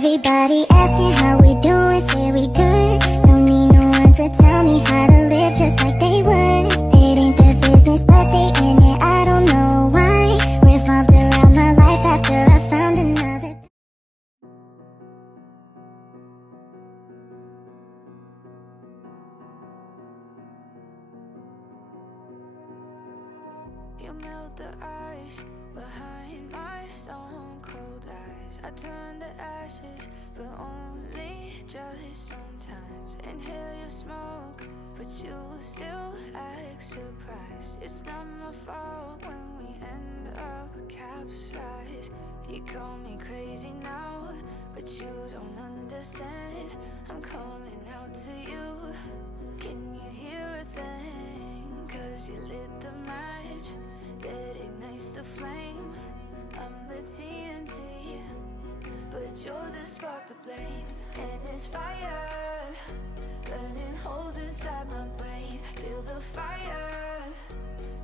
Everybody asking how we doing, say we good. Don't need no one to tell me how to live just like they would. It ain't their business, but they in it, I don't know why. Revolved around my life after I found another. You melt the ice behind my stone cold eyes. I turn to ashes, but only just sometimes. Inhale your smoke, but you still act surprised. It's not my fault when we end up capsized. You call me crazy now, but you don't understand. I'm calling out to you. Can you hear a thing? 'Cause you lit the match that ignites the flame. I'm the TNT, but you're the spark to blame. And it's fire, burning holes inside my brain. Feel the fire,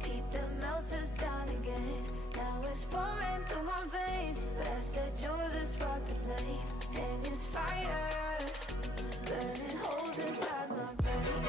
keep the melters down again. Now it's pouring through my veins, but I said you're the spark to blame. And it's fire, burning holes inside my brain.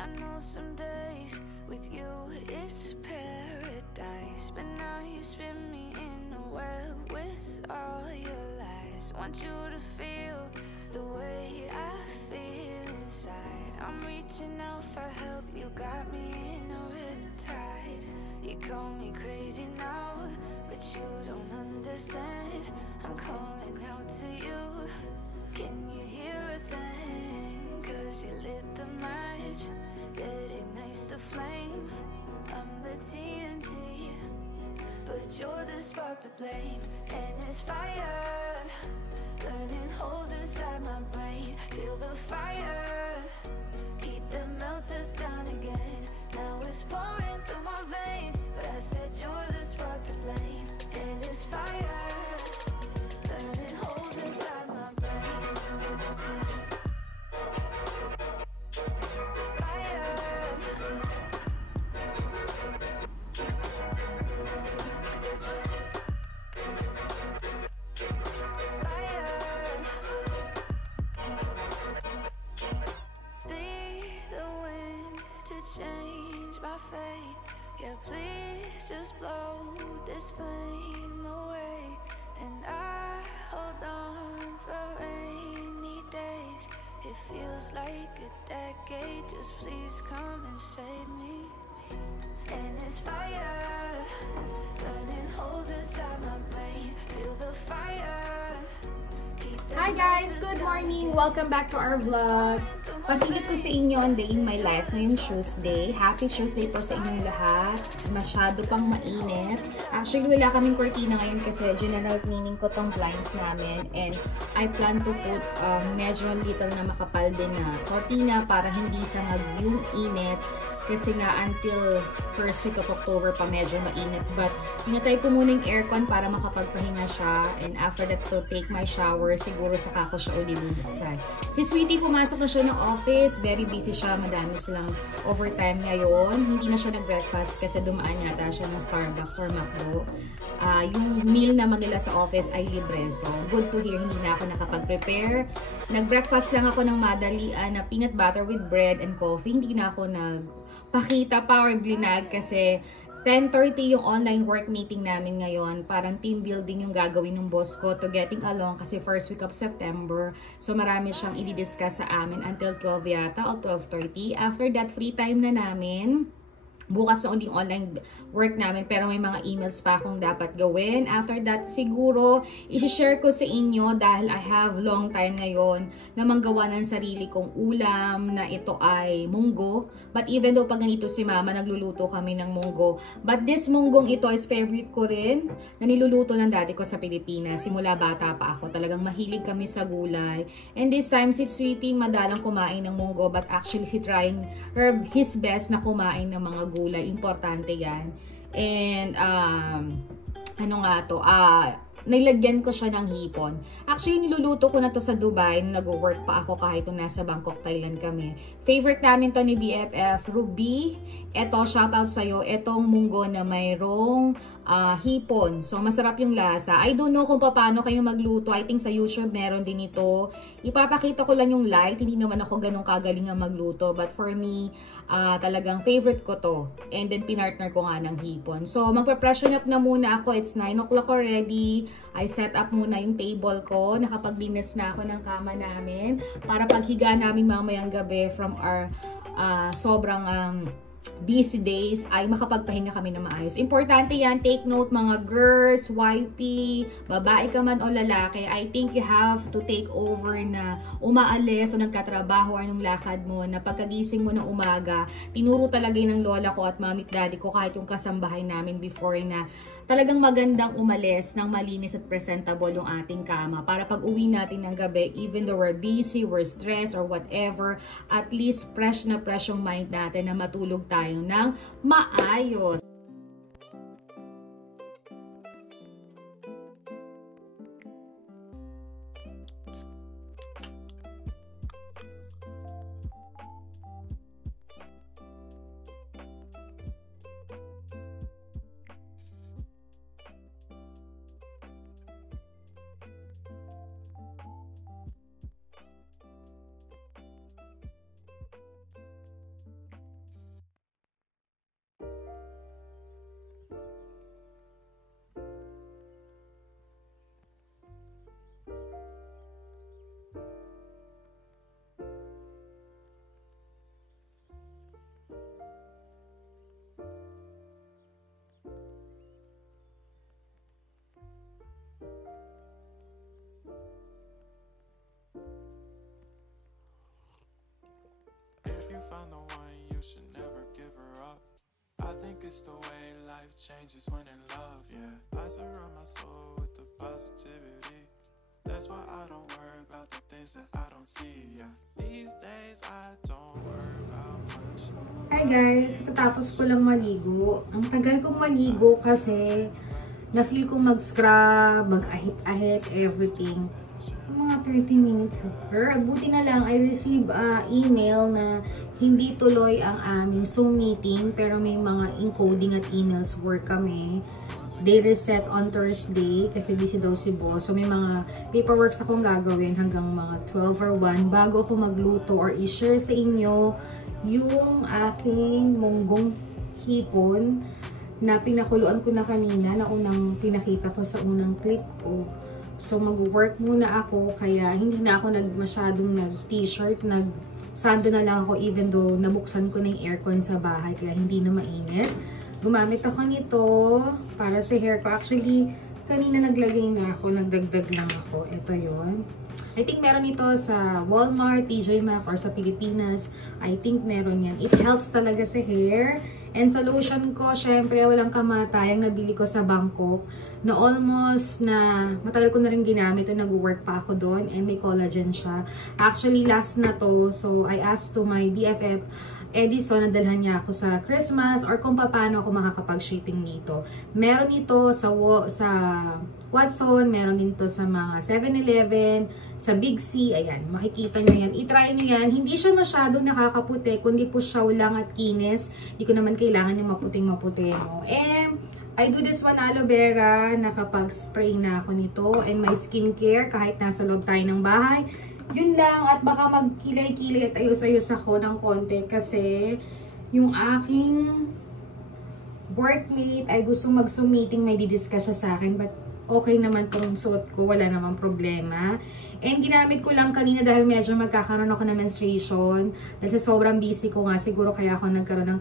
I know some days with you it's paradise, but now you spin me in a web with all your lies. Want you to feel the way I feel inside. I'm reaching out for help, you got me in a riptide. You call me crazy now, but you don't understand. I'm calling out to you. Can you hear a thing? 'Cause you lit the match that ignites the flame. I'm the TNT, but you're the spark to blame. And it's fire, burning holes inside my brain. Feel the fire, keep the melters down again. Now it's pouring through my veins, but I said you're the spark to blame. And it's fire, burning holes inside my brain. Change my fate, yeah, please just blow this flame away. And I hold on for rainy days. It feels like a decade, just please come and save me. And it's fire, burning holes inside my brain. Feel the fire. Hi guys! Good morning! Welcome back to our vlog. Pasingit ko sa inyo ang day in my life ngayong Tuesday. Happy Tuesday po sa inyong lahat. Masyado pang mainit. Actually, wala kaming cortina ngayon kasi general cleaning ko tong blinds namin. And I plan to put medyo little na makapal din na cortina para hindi sangag yung init. Kasi nga until first week of October pa medyo mainit. But pinatay ko muna yung aircon para makapagpahinga siya. And after that to take my shower, siguro saka ko siya uli bubuksan. Si Sweetie pumasok na siya ng office. Very busy siya. Madami silang overtime ngayon. Hindi na siya nag-breakfast kasi dumaan yata siya ng Starbucks or McDo. Yung meal naman nila sa office ay libre. So good to hear, hindi na ako nakapag-prepare. Nag-breakfast lang ako ng madalian na peanut butter with bread and coffee. Hindi na ako pakita pa or blinag kasi 10:30 yung online work meeting namin ngayon. Parang team building yung gagawin ng boss ko to getting along kasi first week of September. So marami siyang i-discuss sa amin until 12 yata o 12:30. After that, free time na namin. Bukas na uling online work namin pero may mga emails pa akong dapat gawin. After that, siguro, isi-share ko sa inyo dahil I have long time ngayon na manggawa ng sarili kong ulam na ito ay munggo. But even though pag ganito si mama, nagluluto kami ng munggo. But this munggong ito is favorite ko rin na niluluto ng daddy ko sa Pilipinas. Simula bata pa ako. Talagang mahilig kami sa gulay. And this time, si Sweetie madalang kumain ng munggo but actually si trying his best na kumain ng mga gulay. Importante yan. And ano nga to, nilagyan ko siya ng hipon. Actually, niluluto ko na to sa Dubai. Nag-work pa ako kahit nung nasa Bangkok, Thailand kami. Favorite namin to ni BFF, Ruby. Ito, shoutout sa'yo. Itong munggo na mayroong hipon. So, masarap yung lasa. I don't know kung paano kayo magluto. I think sa YouTube meron din ito. Ipapakita ko lang yung light. Hindi naman ako ganun kagaling ang magluto. But for me, talagang favorite ko to. And then, pinartner ko nga ng hipon. So, magpa-freshen up na muna ako. It's 9 o'clock already. I set up muna yung table ko. Nakapaglinis na ako ng kama namin. Para paghiga namin mamayang gabi from our sobrang busy days ay makapagpahinga kami na maayos. Importante yan. Take note mga girls, wifey, babae ka man o lalaki. I think you have to take over na umaalis o nagtatrabaho or nung lakad mo na pagkagising mo ng umaga. Tinuro talaga ng lola ko at mami at daddy ko kahit yung kasambahay namin before na talagang magandang umalis ng malinis at presentable yung ating kama para pag uwi natin ng gabi, even though we're busy, we're stressed or whatever, at least fresh na fresh yung mind natin na matulog tayo ng maayos. Found the one, you should never give her up. I think it's the way life changes when in love, yeah. I surround my soul with the positivity. That's why I don't worry about the things that I don't see, yeah. These days I don't worry about much. Hi guys, katapos ko lang maligo. Ang tagal kong maligo kasi na-feel kong mag-scrub, mag-ahit-ahit, everything. Mga 30 minutes. Buti na lang, I received email na hindi tuloy ang aming Zoom meeting pero may mga encoding at emails work kami. They reset on Thursday kasi busy daw si boss. So may mga paperworks akong gagawin hanggang mga 12 or 1 bago ako magluto or i-share sa inyo yung aking munggong hipon na pinakuluan ko na kanina na unang pinakita ko sa unang clip ko. So mag-work muna ako kaya hindi na ako masyadong nag-t-shirt, sando na lang ako even though nabuksan ko na yung aircon sa bahay kaya hindi na mainit. Gumamit ako nito para sa hair ko. Actually, kanina naglagay na ako, nagdagdag lang ako. Ito yon. I think meron ito sa Walmart, TJ Maxx, or sa Pilipinas. I think meron yan. It helps talaga sa hair. And sa lotion ko, syempre, walang kamatayang nabili ko sa Bangkok na almost na matagal ko na rin ginamit. Nag-work pa ako doon and may collagen siya. Actually, last na to. So, I asked to my BFF Edison, nadalhan niya ako sa Christmas or kung paano ako makakapag-shipping nito. Meron ito sa Watson, meron din ito sa mga 7-Eleven, sa Big C, ayan, makikita nyo yan. I-try nyo yan. Hindi siya masyadong nakakaputi, kundi po siya lang at kinis. Hindi ko naman kailangan yung maputing-maputi mo. And I do this one aloe vera, nakapag-spray na ako nito. And my skincare, kahit nasa loob tayo ng bahay, yun lang, at baka magkilay-kilay at ayos-ayos ako ng konti kasi yung aking workmate ay gusto mag-Zoom meeting, may didiscuss siya sa akin, but okay naman tong suot ko, wala namang problema. And ginamit ko lang kanina dahil medyo magkakaroon ako ng menstruation. Dahil sa sobrang busy ko nga, siguro kaya ako nagkaroon ng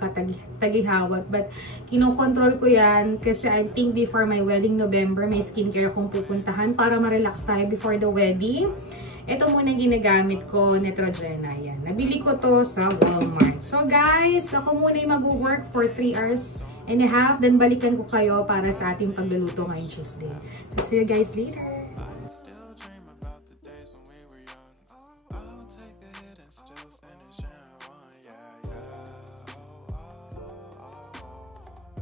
tagihawat. But kinokontrol ko yan kasi I think before my wedding November, may skincare akong pupuntahan para ma-relax tayo before the wedding. Ito muna ginagamit ko, Neutrogena. Yan. Nabili ko to sa Walmart. So guys, ako muna yung mag-work for 3 hours and a half. Then balikan ko kayo para sa ating pagluluto ngayong Tuesday. So see you guys later.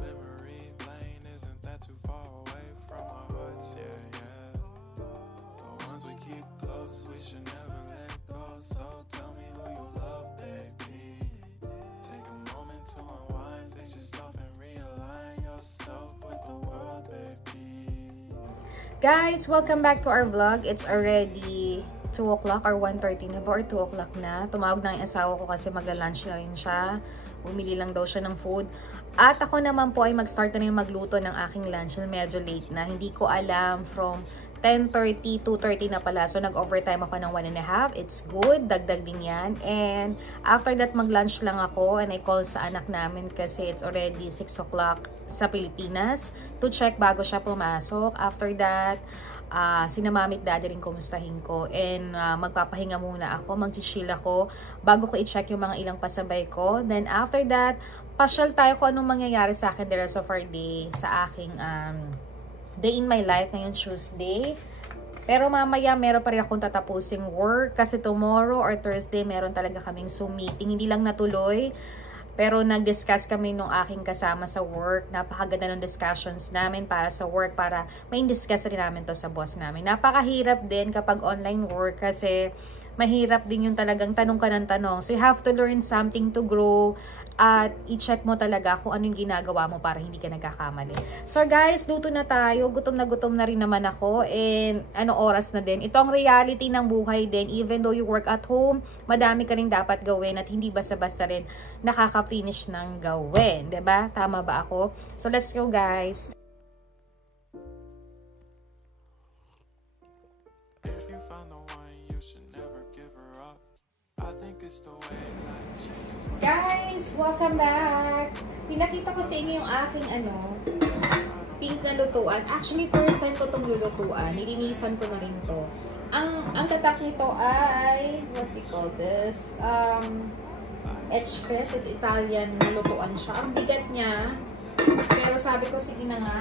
Memory lane isn't that too far away from our hearts, yeah, yeah. Guys, welcome back to our vlog. It's already 2 o'clock or 1:30 na ba or 2 o'clock na. Tumawag na yung asawa ko kasi magla-lunch na rin siya. Bumili lang daw siya ng food. At ako naman po ay mag-start na rin magluto ng aking lunch. Medyo late na. Hindi ko alam from 10:30, 2:30 na pala. So, nag-overtime ako ng 1.5. It's good. Dagdag din yan. And after that, mag-lunch lang ako. And I call sa anak namin kasi it's already 6 o'clock sa Pilipinas to check bago siya pumasok. After that, sina mami at daddy rin kumustahin ko. And magpapahinga muna ako. Mag-chill ako bago ko i-check yung mga ilang pasabay ko. Then after that, pasyal tayo kung anong mangyayari sa akin the rest of our day sa aking day in my life ngayon Tuesday. Pero mamaya meron pa rin akong tatapusing work kasi tomorrow or Thursday meron talaga kaming Zoom meeting. Hindi lang natuloy pero nag-discuss kami nung aking kasama sa work. Napakaganda ng discussions namin para sa work, para may discuss rin namin to sa boss namin. Napakahirap din kapag online work kasi mahirap din yung talagang tanong ka ng tanong. So you have to learn something to grow at i-check mo talaga kung ano yung ginagawa mo para hindi ka nagkakamali. So guys, luto na tayo. Gutom na rin naman ako. And ano oras na din. Ito ang reality ng buhay din. Even though you work at home, madami ka rin dapat gawin at hindi basta-basta rin nakaka-finish ng gawin. 'Di ba? Tama ba ako? So let's go guys. If you found the one, you should never give her up. I think it's the way life changes. Guys, welcome back! Pinakita ko sa inyo yung aking pink na lutuan. Actually, first time ko itong lulutuan. Nilinisan ko na rin to. Ang tatak nito ay, what we call this? H-Fest. It's Italian na lutuan siya. Ang bigat niya. Pero sabi ko, sige na nga.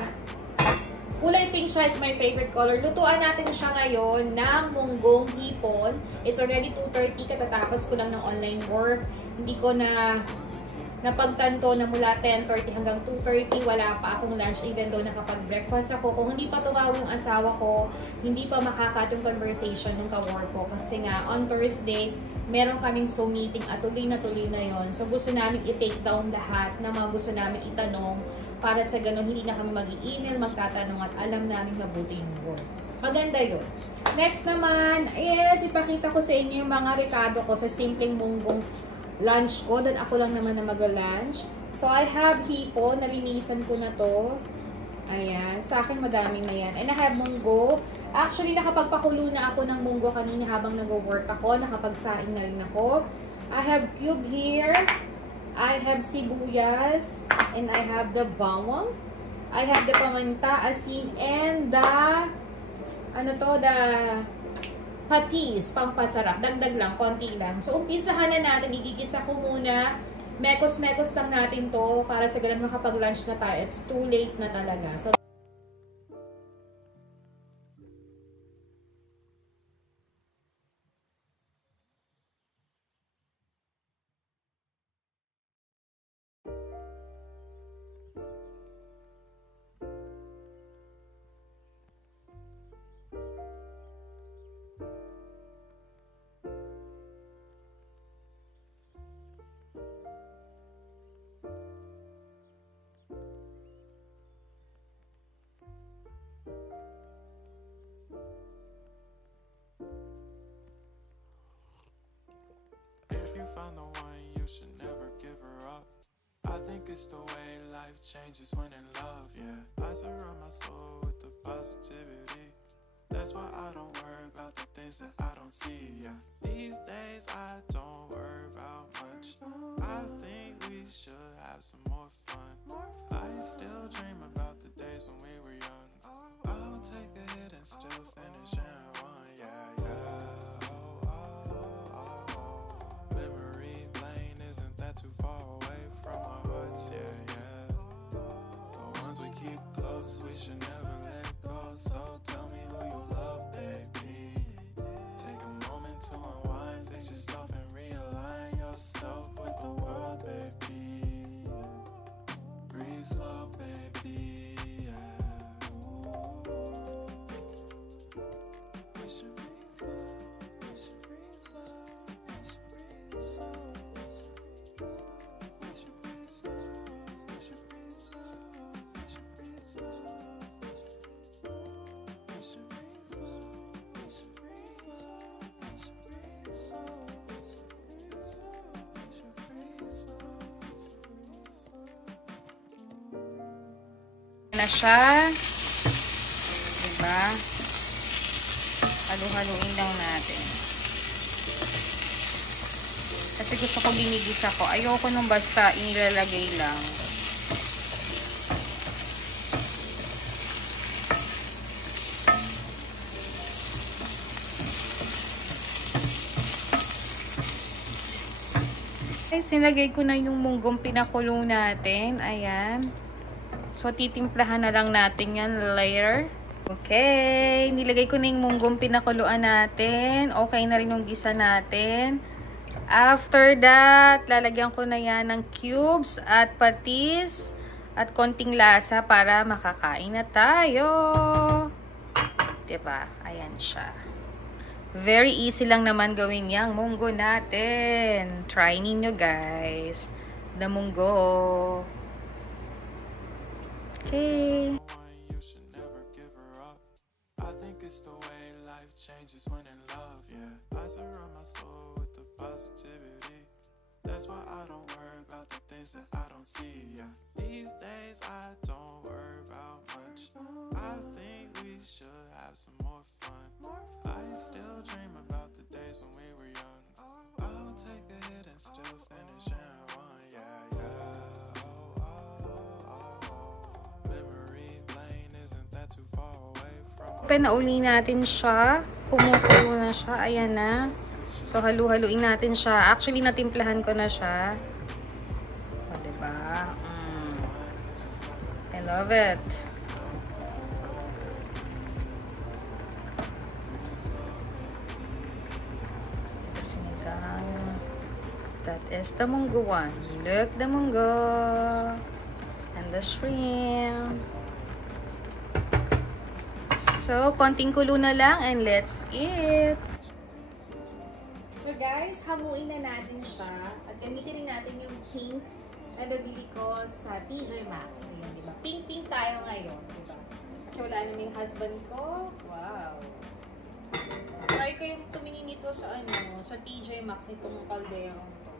Kulay pink siya is my favorite color. Lutuan natin siya ngayon ng munggong hipon. It's already 2:30. Katatapos ko lang ng online work. Hindi ko na napagtanto na mula 10:30 hanggang 2:30 wala pa akong lunch even though nakapag-breakfast ako. Kung hindi pa tumawag yung asawa ko, hindi pa makakat yung conversation ng ka-work ko. Kasi nga, on Thursday, meron kaming Zoom meeting at tuloy na yon. So, gusto namin i-take down lahat na mga gusto namin itanong para sa ganun, hindi na kami mag-i-email, magtatanong at alam namin mabuti yung work. Maganda yun. Next naman is, ipakita ko sa inyo yung mga rekado ko sa simpleng munggong lunch ko. Then ako lang naman na mag-lunch. So, I have hipon. Nalinisan ko na to. Ayan. Sa akin, madami na yan. And I have munggo. Actually, nakapagpakulo na ako ng munggo kanina habang nag-work ako. Nakapagsaing na rin ako. I have cube here. I have sibuyas. And I have the bawang. I have the paminta, asin, and the patis, pampasarap. Dagdag lang, konti lang. So, umpisahan na natin. Igigisa ko muna. Mekos-mekos lang natin to para sa ganun makapag-lunch na tayo. It's too late na talaga. So, Found the one, you should never give her up. I think it's the way life changes when in love, yeah. I surround my soul with the positivity. That's why I don't worry about the things that I don't see, yeah. These days I don't worry about much. I think we should have some more fun. I still dream about the days when we were young. I'll take a hit and still finish in one, yeah, yeah. Too far away from our hearts, yeah, yeah. The ones we keep close, we should never let go. So tell me who you love, baby. Take a moment to unwind, fix yourself and realign yourself with the world, baby. Breathe slow, baby, yeah. Na siya. Diba? Halu-haluin lang natin. Kasi gusto ko ginigisa ko. Ayoko nung basta inilalagay lang. Sinagay ko na yung munggong pinakulo natin. Ayan. So, titimplahan na lang natin yan later. Okay. Nilagay ko na yung munggong pinakuluan natin. Okay na rin yung gisa natin. After that, lalagyan ko na yan ng cubes at patis at konting lasa para makakain na tayo. Diba? Ayan siya. Very easy lang naman gawin yang munggo natin. Try ninyo guys. The munggo. Okay. You should never give her up. I think it's the way life changes when in love, yeah. I surround my soul with the positivity. That's why I don't worry about the things that I don't see, yeah. These days I don't worry about much. I think we should have some more fun. I still dream about the days when we were young. I'll take a hit and still finish in one, yeah, yeah. Memory lane, isn't that too far away from? Pinauli natin siya. Kumukulo na siya. Ayan na. So, halu-haluin natin siya. Actually, natimplahan ko na siya. O, diba? I love it. That is the munggo one. Look, the munggo. And the shrimp. So, konting kulo na lang and let's eat. So guys, hamuin na natin siya. At gamitin rin natin yung pink na nabili ko sa TJ Maxx. Ayan, diba? Pink-pink tayo ngayon, diba? Kasi wala naman yung husband ko. Wow! Try ko yung tumingin nito sa sa TJ Maxx nitong kalderong to.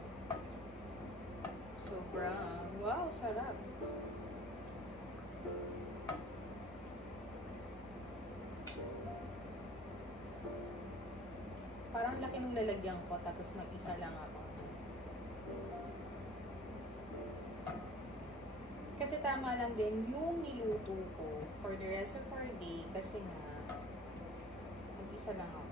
Sobrang, wow, sarap. Parang laki nung lalagyan ko, tapos mag-isa lang ako. Kasi tama lang din yung niluto ko for the rest of our day, kasi nga, mag-isa lang ako.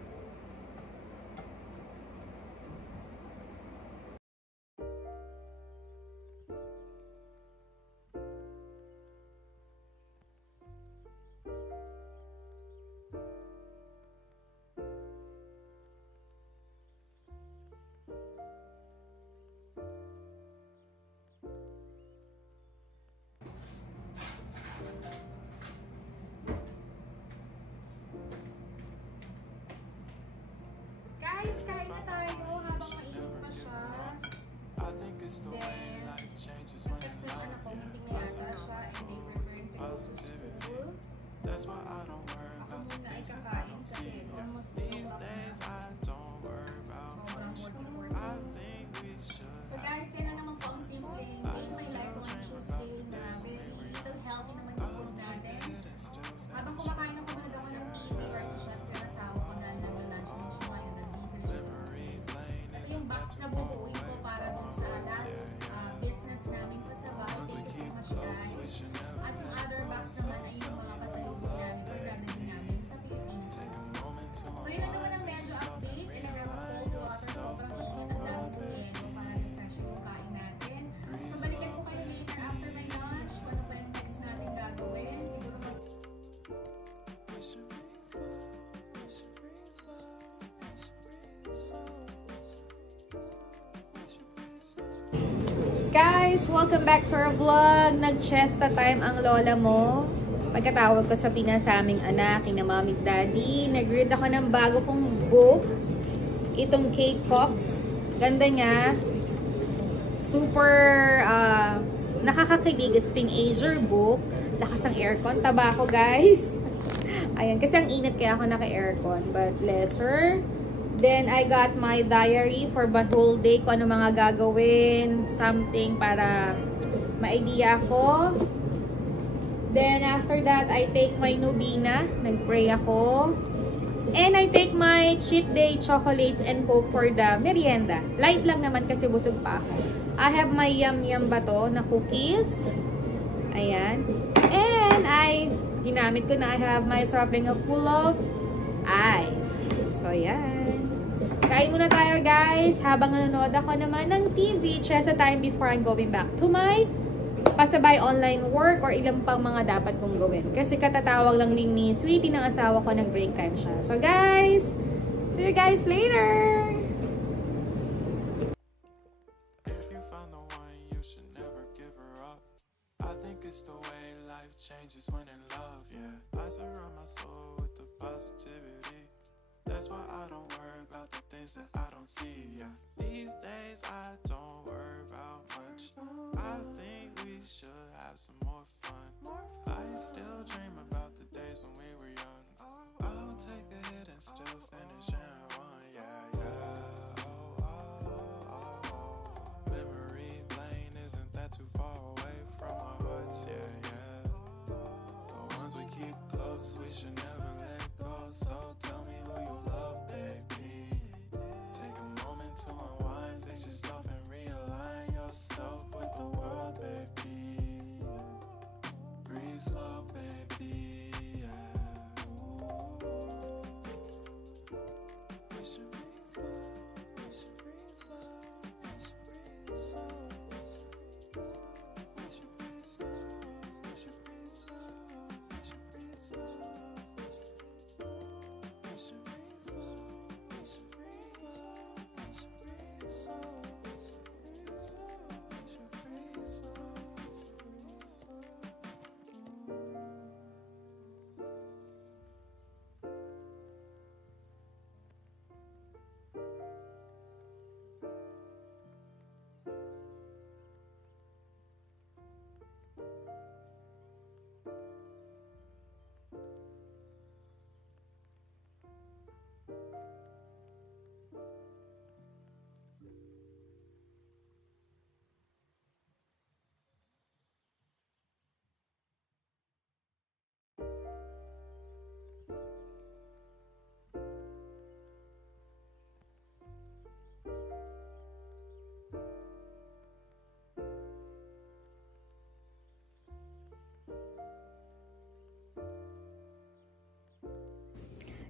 Guys, kain na tayo habang mainit pa siya. Then, kasi yung anak ko, gising na yata siya and they preparing to go to school. Ako muna ay kakain kasi almost 2 o'clock na. Sobrang working. So guys, yan na naman po ang simple Day in My Life on Tuesday na very little healthy naman yung food natin. Habang kumakain ako muna ako ng kiwi or syempre nasawa ko na nag-lunch din siya ngayon. Ito yung box na bubuuin ko para dun sa last business namin pa sa bahay. Thank you so much guys. At yung other box naman ay yung mga pasalubong namin or dadalhin namin sa Pilipinas. So yun na naman ang medyo update. And I have a cold water. Sobrang init. Ang dami kong yelo para refresh yung kain natin. So balikan ko kayo later after my lunch. Kung ano pa yung next natin gagawin. Siguro Guys, welcome back to our vlog. Nag-chesta time ang lola mo. Pagkatawag ko sa pinasaming anak, kina mommy at daddy. Nag-read ako ng bago kong book. Itong Kate Cox. Ganda niya. Super nakakakilig. It's teenager book. Lakas ang aircon. Taba ko guys. Ayan, kasi ang init kaya ako naka-aircon. But lesser. Then, I got my diary for the whole day, kung ano mga gagawin, something para ma-idea ko. Then after that, I take my Novena. Nag-pray ako. And I take my cheat day chocolates and Coke for the merienda. Light lang naman kasi busog pa ako. I have my yum-yum bato na cookies. Ayan. And ginamit ko na I have my soft drink full of ice. So, ayan. Kain muna tayo, guys. Habang nanonood ako naman ng TV, just a time before I'm going back to my pasabay online work or ilang pang mga dapat kong gawin. Kasi katatawag lang din ni Sweetie ng asawa ko, nag-break time siya. So, guys, see you guys later! It's the way life changes when in love, yeah. I surround my soul with the positivity. That's why I don't worry about the things that I don't see, yeah. These days I don't worry about much. I think we should have some more fun. I still dream about the days when we were young. I'll take a hit and still finish and one, yeah, yeah. Oh, oh, oh, oh. Memory lane, isn't that too far away from our hearts, yeah, yeah. The ones we keep close, we should never let go. So tell me who you love, baby. Take a moment to unwind, fix yourself and realign yourself with the world, baby. Breathe slow, baby, yeah. We should breathe slow, we should breathe slow, we should breathe slow. We should breathe slow, we should breathe slow, we should breathe slow. We should breathe slow, we should breathe slow, we should breathe slow. We should breathe slow.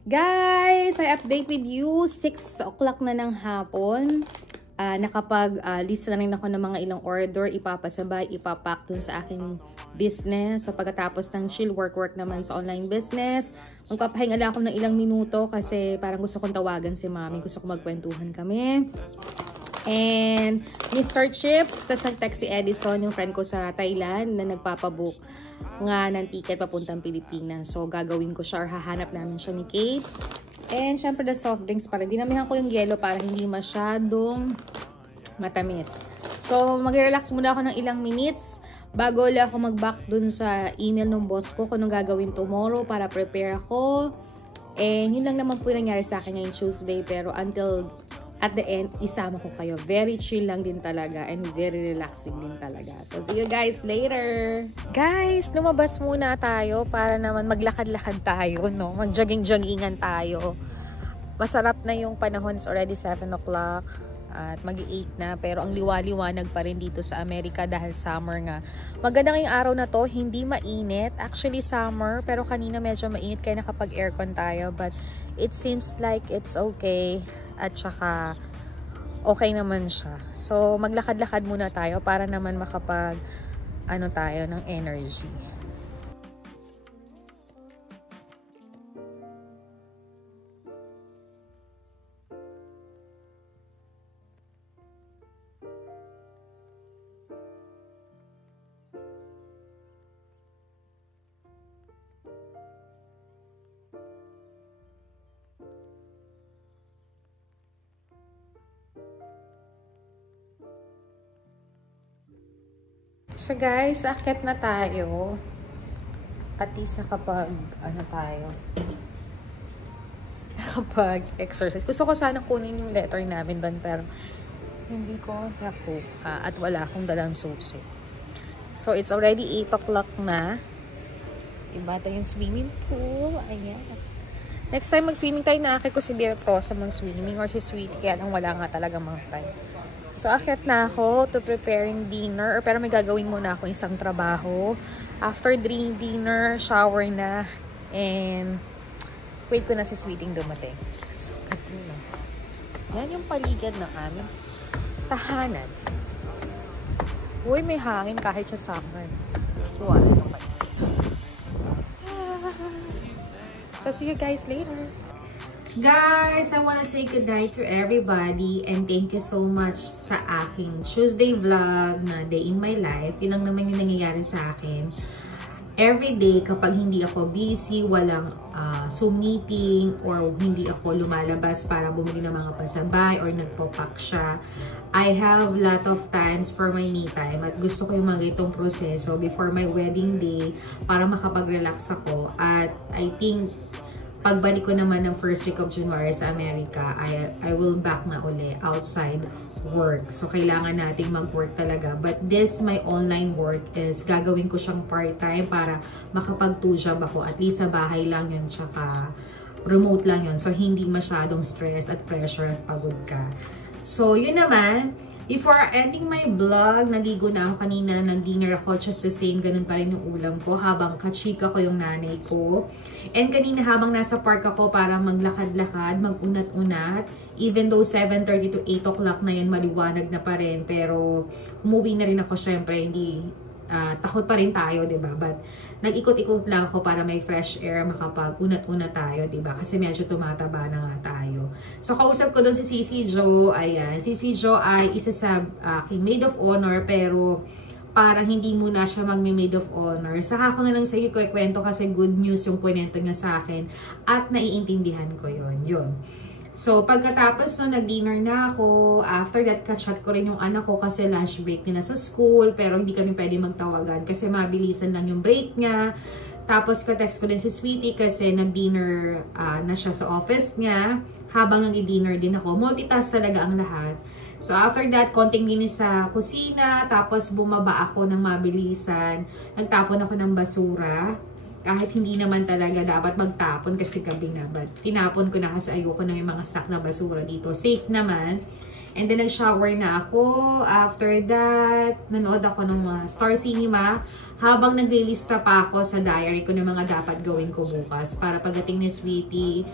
Guys, I update with you. 6 o'clock na ng hapon. Nakapag-list na rin ako ng mga ilang order. Ipapasabay, ipapack dun sa aking business. So, pagkatapos ng chill work naman sa online business, magpapahinga lang ako ng ilang minuto kasi parang gusto kong tawagan si mami. Gusto ko magkwentuhan kami. And, Mr. Chips, tas nag-text si Edison, yung friend ko sa Thailand, na nagpapabook nga ng ticket papuntang Pilipinas. So, gagawin ko siya or hahanap namin siya ni Kate. And, syempre, the soft drinks para dinamihan ko yung yelo para hindi masyadong matamis. So, mag-relax muna ako ng ilang minutes bago ulit ako mag-back dun sa email ng boss ko kung anong gagawin tomorrow para prepare ako. And, yun lang naman po yung nangyari sa akin ngayong Tuesday. Pero, until at the end, isama ko kayo. Very chill lang din talaga and very relaxing din talaga. So, see you guys later! Guys, lumabas muna tayo para naman maglakad-lakad tayo, no? Mag-jogging-joggingan tayo. Masarap na yung panahon. It's already 7 o'clock at mag-8 na. Pero ang liwa-liwanag pa rin dito sa Amerika dahil summer nga. Maganda ngayong araw na to. Hindi mainit. Actually, summer. Pero kanina medyo mainit kaya nakapag-aircon tayo. But it seems like it's okay. At saka okay naman siya. So maglakad-lakad muna tayo para naman makapag tayo ng energy. So guys, akit na tayo. At least nakapag, nakapag-exercise. Gusto ko sana kunin yung letter namin doon, pero hindi ko at wala akong dalang susi. So it's already 8 o'clock na. Diba? Ito yung swimming pool. Ayan. Next time mag-swimming tayo, na ko si Beatrosa mag-swimming or si Sweetie, kaya lang wala nga talaga mga time. So, akyat na ako to preparing dinner. Pero may gagawin muna ako isang trabaho. After dinner, shower na. And wait ko na si Sweetie dumating. So, na. Yan yung paligid ng aming tahanan. Uy, may hangin kahit sa summer. So, ano naman. So, see you guys later. Guys, I wanna say good night to everybody and thank you so much sa aking Tuesday vlog na day in my life. Yun lang naman yung nangyayari sa akin. Every day, kapag hindi ako busy, walang Zoom meeting, or hindi ako lumalabas para bumili ng mga pasabay or nagpo-pack siya, I have lot of times for my me time at gusto ko yung mga itong proseso before my wedding day para makapag-relax ako. At I think pagbalik ko naman ng first week of January sa Amerika, I will back na uli outside work. So, kailangan nating mag-work talaga. But this, my online work is gagawin ko siyang part-time para makapag-2 job ako. At least sa bahay lang yun, tsaka remote lang yun. So, hindi masyadong stress at pressure at pagod ka. So, yun naman. Before ending my vlog, naligo na ako kanina, nag-dinner ako, just the same, ganun pa rin yung ulam ko, habang kachika ko yung nanay ko. And kanina habang nasa park ako para maglakad-lakad, mag-unat-unat, even though 7:30 to 8 o'clock na yan, maliwanag na pa rin, pero umuwi na rin ako, syempre, hindi, takot pa rin tayo, diba? But, nag-ikot-ikot lang ako para may fresh air, makapag-unat-unat tayo, diba? Kasi medyo tumataba na nga tayo. So, kausap ko doon si Sisi Jo. Ayan. Sisi Jo ay isa sa aking maid of honor, pero parang hindi muna siya mag-maid of honor. Saka ko na lang sa iyo kwento kasi good news yung kwento niya sa akin at naiintindihan ko yun. Yun. So, pagkatapos no, nag-dinner na ako. After that, ka-chat ko rin yung anak ko kasi lunch break nila sa school. Pero hindi kami pwede magtawagan kasi mabilisan lang yung break niya. Tapos, ka-text ko din si Sweetie kasi nag-dinner na siya sa office niya. Habang nag-dinner din ako. Multitask talaga ang lahat. So, after that, konting linis sa kusina. Tapos, bumaba ako ng mabilisan. Nagtapon ako ng basura. Kahit hindi naman talaga dapat magtapon kasi gabi na. But tinapon ko na kasi ayoko na yung mga stock na basura dito. Safe naman. And then nag-shower na ako. After that, nanood ako ng Star Cinema. Habang naglilista pa ako sa diary ko ng mga dapat gawin ko bukas. Para pagdating ni Sweetie,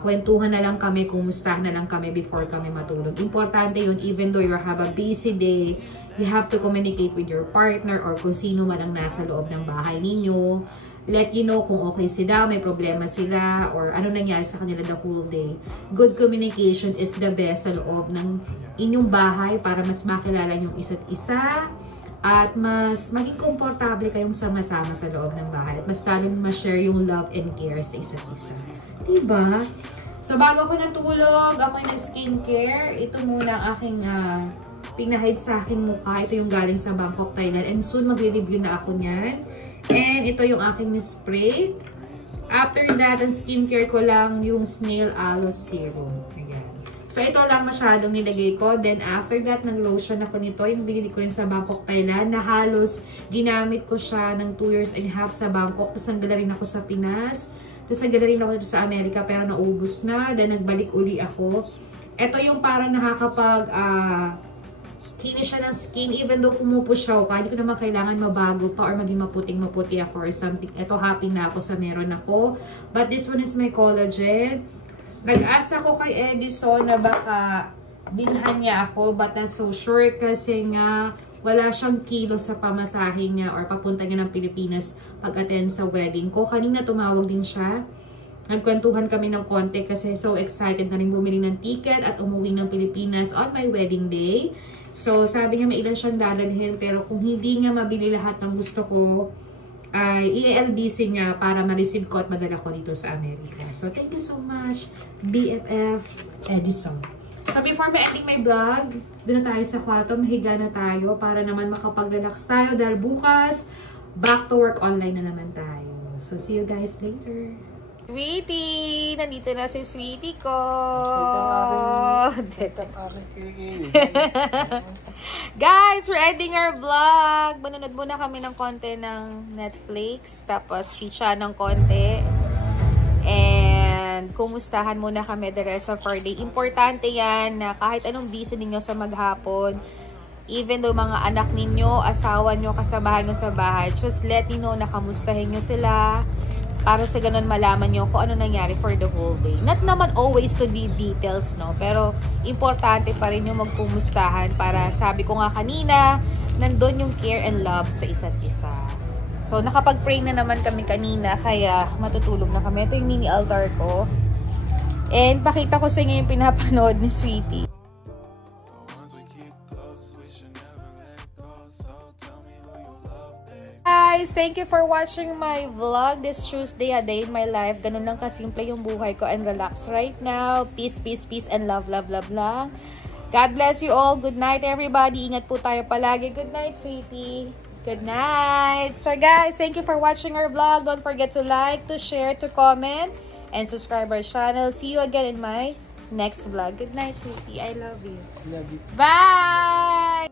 kwentuhan na lang kami, kumustahan na lang kami before kami matulog. Importante yun, even though you have a busy day, you have to communicate with your partner or kung sino man ang nasa loob ng bahay ninyo. Let you know kung okay sila, may problema sila, or ano nangyari sa kanila the whole day. Good communication is the best sa loob ng inyong bahay para mas makilala yung isa't isa at mas maging komportable kayong sama-sama sa loob ng bahay at mas lalong ma-share yung love and care sa isa't isa. Diba? So, bago ako natulog, ako yung nag-skincare. Ito muna ang aking pinahid sa aking mukha. Ito yung galing sa Bangkok, Thailand. And soon, magre-review na ako niyan. And ito yung aking spray. After that, ang skincare ko lang yung Snail Aloe Serum. Ayan. So, ito lang masyadong nilagay ko. Then, after that, nag-lotion ako nito. Yung binili ko rin sa Bangkok, Thailand. Na halos ginamit ko siya ng 2 years and a half sa Bangkok. Tapos, nagdala rin ako sa Pinas. Tapos, nagdala rin ako dito sa Amerika. Pero, naubos na. Then, nagbalik uli ako. Ito yung parang nakakapag... kinis siya ng skin, even though pumupo siya ako, hindi ko naman kailangan mabago pa or maging maputing-maputi ako or something. Ito, happy na ako sa meron ako. But this one is my collagen. Nag-asa ko kay Edison na baka binhan niya ako, but not so sure kasi nga wala siyang kilo sa pamasahin niya or papunta niya ng Pilipinas pag-attend sa wedding ko. Kanina tumawag din siya. Nagkwentuhan kami ng konti kasi so excited na rin bumili ng ticket at umuwi ng Pilipinas on my wedding day. So, sabi niya may ilan siyang dadalhin pero kung hindi niya mabili lahat ng gusto ko, ay i-LBC niya para ma-receive ko at madala ko dito sa Amerika. So, thank you so much, BFF Edison. So, before me ending my vlog, doon na tayo sa kwarto, mahiga na tayo para naman makapag-relax tayo dahil bukas, back to work online na naman tayo. So, see you guys later. Sweetie! Nandito na si Sweetie ko! Guys, we're ending our vlog. Manunod muna kami ng konti ng Netflix. Tapos, chicha ng konti. And, kumustahan muna kami the rest of our day. Importante yan na kahit anong busy ninyo sa maghapon, even though mga anak ninyo, asawa nyo, kasamahan nyo sa bahay, just let me know na kamustahin nyo sila. Para sa ganun malaman nyo kung ano nangyari for the whole day. Not naman always to be details, no? Pero, importante pa rin yung magkumustahan para, sabi ko nga kanina, nandun yung care and love sa isa't isa. So, nakapag-pray na naman kami kanina, kaya matutulog na kami. Ito yung mini altar ko. And, pakita ko sa inyo yung pinapanood ni Sweetie. Guys, thank you for watching my vlog this Tuesday, a day in my life. Ganun lang kasimple yung buhay ko and relax right now. Peace, peace, peace, and love, love, love lang. God bless you all. Good night, everybody. Ingat po tayo palagi. Good night, Sweetie. Good night. So guys, thank you for watching our vlog. Don't forget to like, to share, to comment, and subscribe our channel. See you again in my next vlog. Good night, Sweetie. I love you. Love you. Bye!